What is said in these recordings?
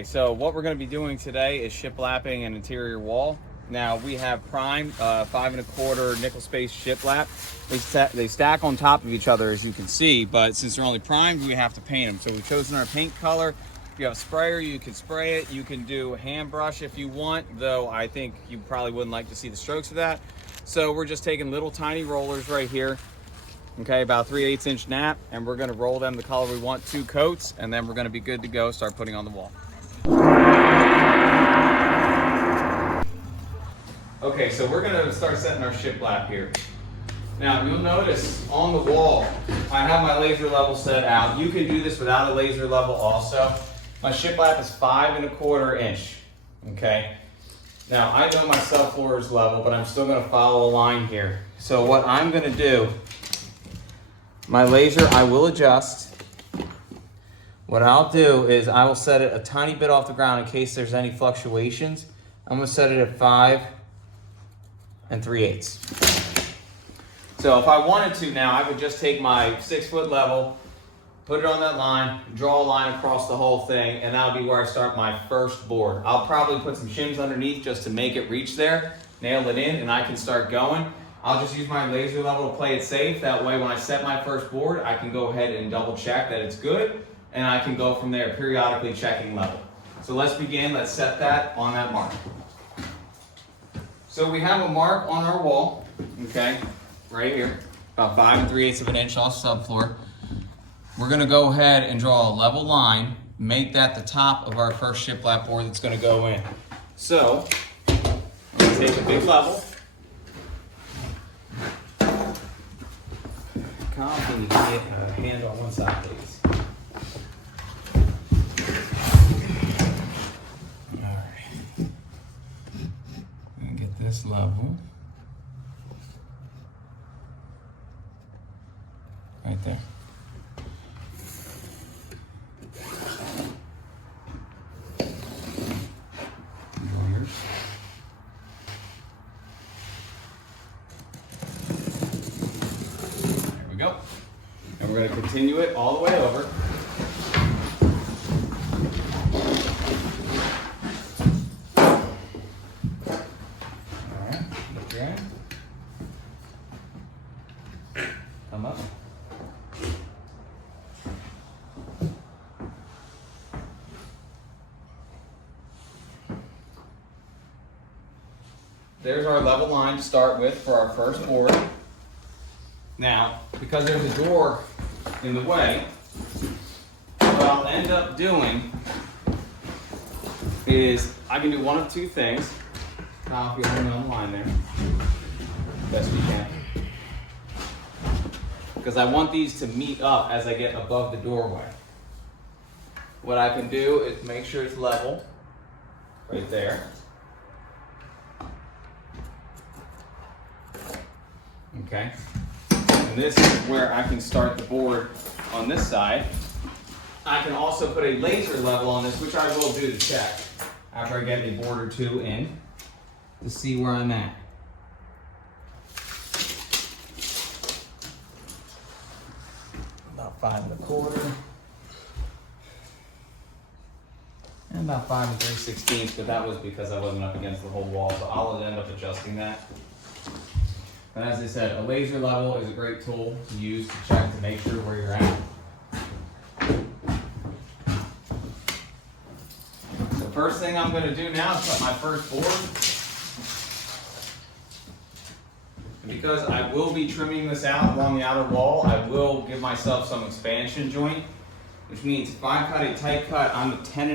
Okay, so what we're going to be doing today is shiplapping an interior wall. Now we have prime 5 1/4 nickel space shiplap. They stack on top of each other, as you can see, but since they're only primed, we have to paint them. So we've chosen our paint color. If you have a sprayer, you can spray it. You can do hand brush if you want, though I think you probably wouldn't like to see the strokes of that. So we're just taking little tiny rollers right here, okay, about 3/8 inch nap, and we're going to roll them the color we want, 2 coats, and then we're going to be good to go, start putting on the wall. Okay, so we're going to start setting our shiplap here. Now you'll notice on the wall, I have my laser level set out. You can do this without a laser level also. My shiplap is 5 1/4 inch, okay? Now I know my subfloor is level, but I'm still going to follow a line here. So what I'm going to do, my laser I will adjust. What I'll do is I will set it a tiny bit off the ground in case there's any fluctuations. I'm going to set it at 5 3/8. So if I wanted to now, I would just take my 6-foot level, put it on that line, draw a line across the whole thing, and that'll be where I start my first board. I'll probably put some shims underneath just to make it reach there, nail it in, and I can start going. I'll just use my laser level to play it safe. That way when I set my first board, I can go ahead and double check that it's good, and I can go from there, periodically checking level. So let's begin. Let's set that on that mark. So we have a mark on our wall, okay, right here, about 5 3/8 of an inch off subfloor. We're going to go ahead and draw a level line, make that the top of our first shiplap board that's going to go in. So I'm going to take a big level. Calm, can you get a hand on one side, please? This level right there. There we go. And we're going to continue it all the way over. Come up. There's our level line to start with for our first board. Now, because there's a door in the way, what I'll end up doing is I can do one of 2 things. Now, if you're holding on the line there, best we can. Because I want these to meet up as I get above the doorway. What I can do is make sure it's level, right there. Okay, and this is where I can start the board on this side. I can also put a laser level on this, which I will do to check after I get a board or 2 in to see where I'm at. About 5 1/4, and about 5 3/16, but that was because I wasn't up against the whole wall, so I'll end up adjusting that. But as I said, a laser level is a great tool to use to check to make sure where you're at. The first thing I'm going to do now is put my first board. Because I will be trimming this out along the outer wall, I will give myself some expansion joint, which means if I cut a tight cut, I'm at 10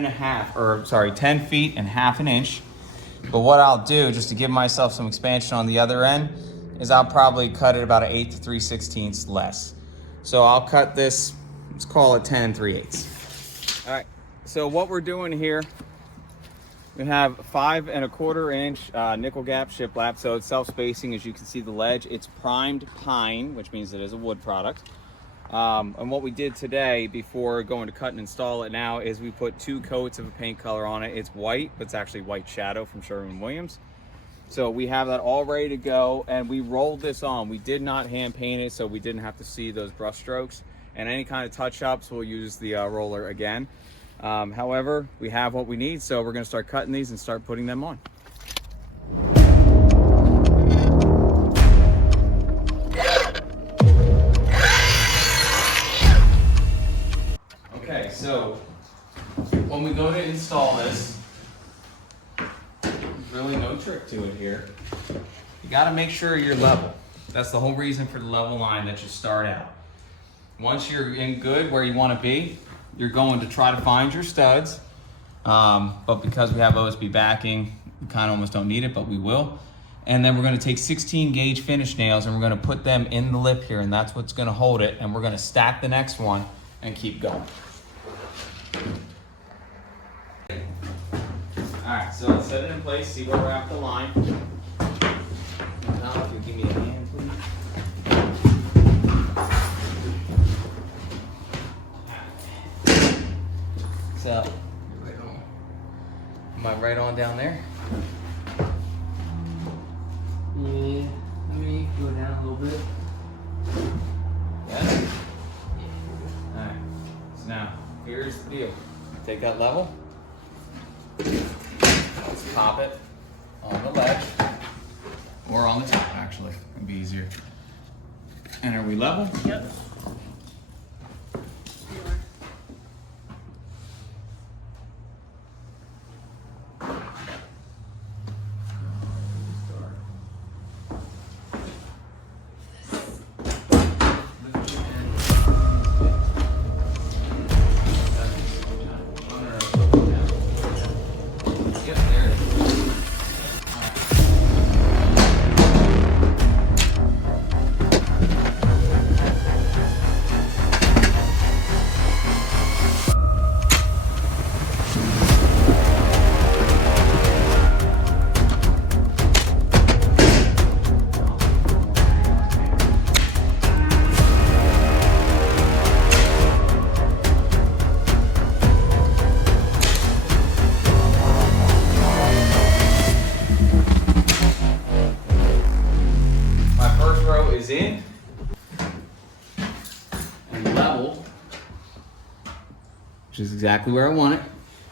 feet and half an inch. But what I'll do, just to give myself some expansion on the other end, is I'll probably cut it about an 1/8 to 3/16 less. So I'll cut this, let's call it 10 3/8. All right, so what we're doing here, we have 5 1/4 inch nickel gap shiplap, so it's self-spacing. As you can see the ledge, it's primed pine, which means it is a wood product. And what we did today before going to cut and install it now is we put 2 coats of a paint color on it. It's white, but it's actually white shadow from Sherwin-Williams. So we have that all ready to go, and we rolled this on. We did not hand paint it, so we didn't have to see those brush strokes. And any kind of touch-ups, we'll use the roller again. However, we have what we need, so we're gonna start cutting these and start putting them on. Okay, so when we go to install this, there's really no trick to it here. You gotta make sure you're level. That's the whole reason for the level line that you start out. Once you're in good where you wanna be, you're going to try to find your studs. But because we have OSB backing, we kind of almost don't need it, but we will. And then we're gonna take 16 gauge finish nails and we're gonna put them in the lip here, and that's what's gonna hold it. And we're gonna stack the next one and keep going. All right, so let's set it in place, see where we're at with the line. Now, if you give me a hand, please. So, right on. Am I right on down there? Yeah, let me go down a little bit. Yeah? All right, so now, here's the deal. Take that level. Let's pop it on the ledge, or on the top actually, it'd be easier. And are we level? Yep. In and level, which is exactly where I want it,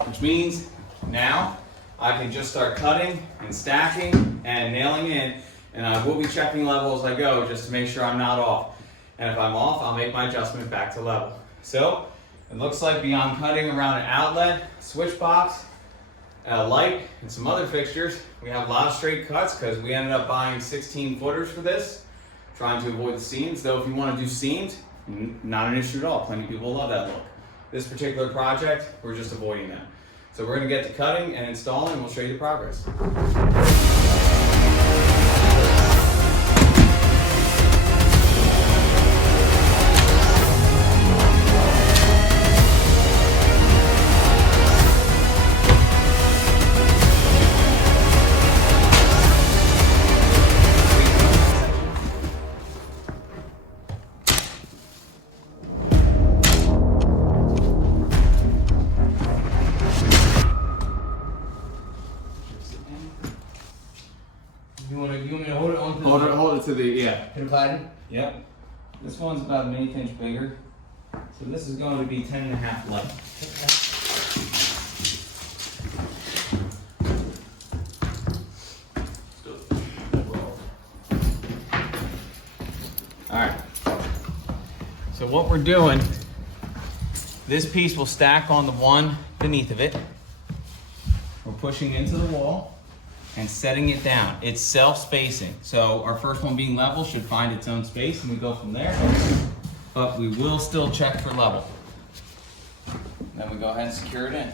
which means now I can just start cutting and stacking and nailing in, and I will be checking level as I go just to make sure I'm not off. And if I'm off, I'll make my adjustment back to level. So it looks like beyond cutting around an outlet, switch box, a light, and some other fixtures, we have a lot of straight cuts because we ended up buying 16 footers for this, trying to avoid the seams. Though if you want to do seams, not an issue at all. Plenty of people love that look. This particular project, we're just avoiding that. So we're going to get to cutting and installing, and we'll show you the progress. You want me to hold it on to Hold it to the, yeah. to the cladding? Yep. This one's about an 1/8 inch bigger. So this is going to be 10.5 light. All right. So what we're doing, this piece will stack on the one beneath of it. We're pushing into the wall and setting it down. It's self-spacing. So our first one being level should find its own space, and we go from there. But we will still check for level. Then we go ahead and secure it in.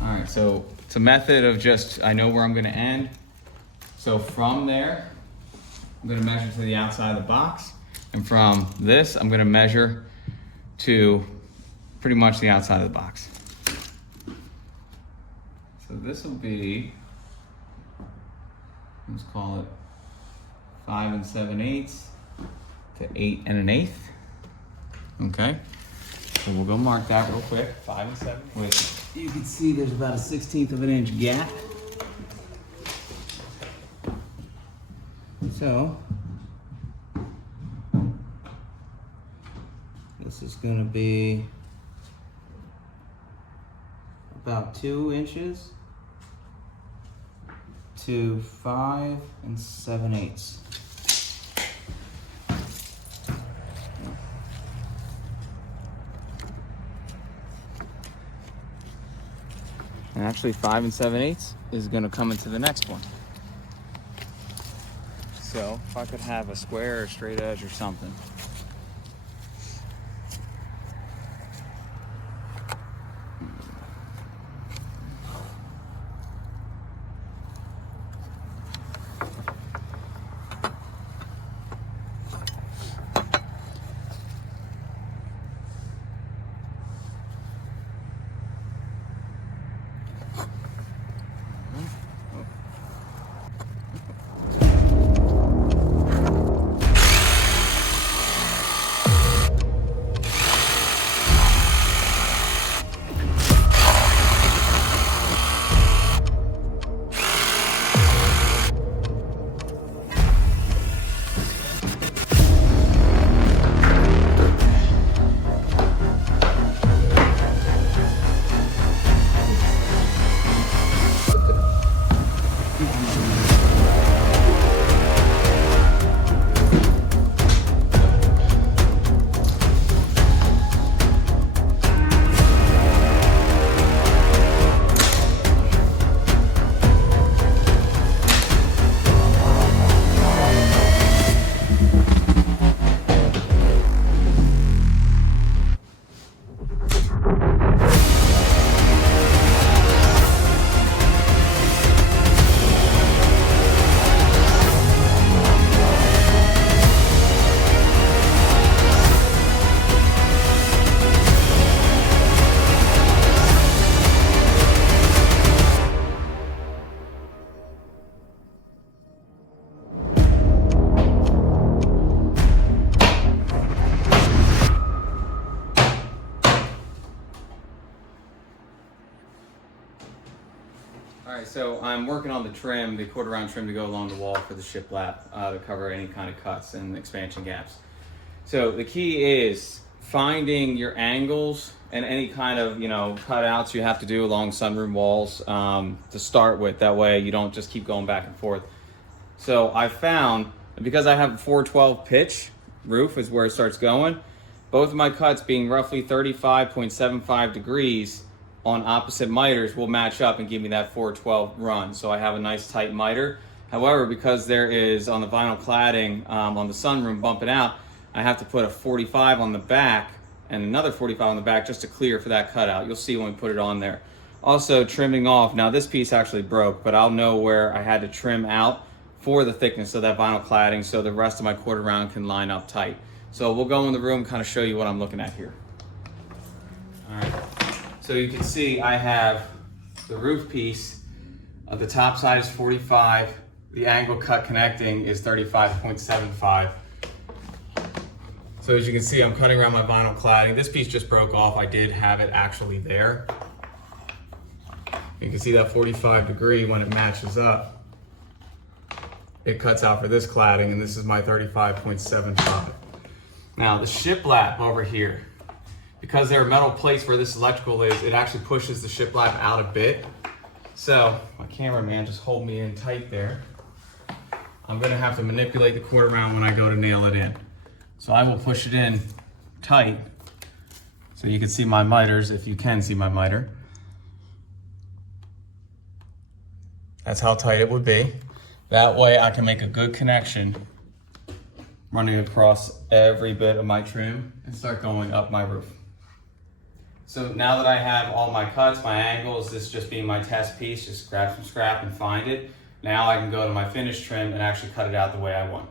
All right, so it's a method of just, I know where I'm gonna end. So from there, I'm gonna measure to the outside of the box. And from this, I'm gonna measure to pretty much the outside of the box. So this will be, let's call it 5 7/8 to 8 1/8. Okay, so we'll go mark that real quick. 5 7. Wait, you can see there's about a 1/16 of an inch gap. So this is going to be about 2 inches to 5 7/8. And actually 5 7/8 is going to come into the next one. So if I could have a square or straight edge or something. Alright, so I'm working on the trim, the quarter round trim to go along the wall for the shiplap to cover any kind of cuts and expansion gaps. So the key is finding your angles and any kind of, cutouts you have to do along sunroom walls to start with. That way you don't just keep going back and forth. So I found, because I have a 412 pitch roof is where it starts going, both of my cuts being roughly 35.75 degrees on opposite miters will match up and give me that 412 run. So I have a nice tight miter. However, because there is on the vinyl cladding on the sunroom bumping out, I have to put a 45 on the back and another 45 on the back just to clear for that cutout. You'll see when we put it on there. Also trimming off, now this piece actually broke, but I'll know where I had to trim out for the thickness of that vinyl cladding so the rest of my quarter round can line up tight. So we'll go in the room, kind of show you what I'm looking at here. All right. So you can see I have the roof piece. The top side is 45. The angle cut connecting is 35.75. So as you can see, I'm cutting around my vinyl cladding. This piece just broke off. I did have it actually there. You can see that 45 degree when it matches up. It cuts out for this cladding, and this is my 35.75. Now the shiplap over here, because there are metal plates where this electrical is, it actually pushes the shiplap out a bit. So my cameraman just hold me in tight there. I'm gonna have to manipulate the quarter round when I go to nail it in. So I will push it in tight so you can see my miters, if you can see my miter. That's how tight it would be. That way I can make a good connection running across every bit of my trim and start going up my roof. So now that I have all my cuts, my angles, this just being my test piece, just grab some scrap and find it. Now I can go to my finished trim and actually cut it out the way I want.